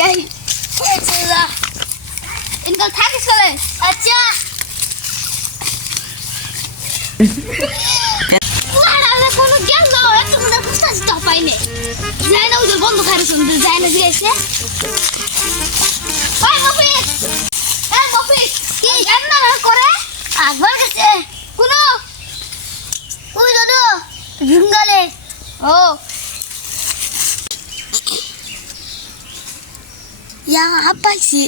গাই চলা इनका था किस वाले अच्छा वाला कोनो गेम ना हो तुम ना कुछ तो पाइने जाए ना उधर बंद कर सुन जाए ना जी ऐसे ओए मफिक কি জান না করে আগবার গেছে কোন ওই দাদা জঙ্গলে ও यहाँ पाइছি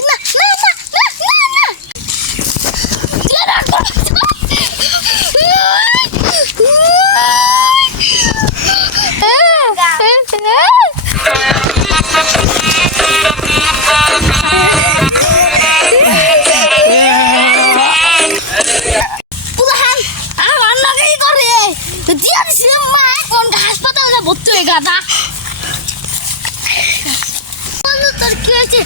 না না না না না ভর্তি হয়ে গাদা তোর কি হয়েছে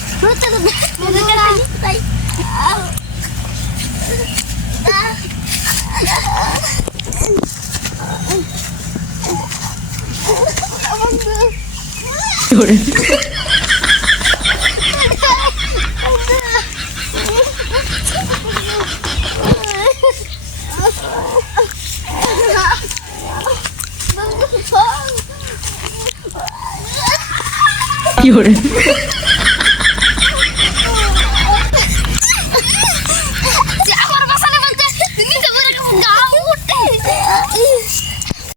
কি হরে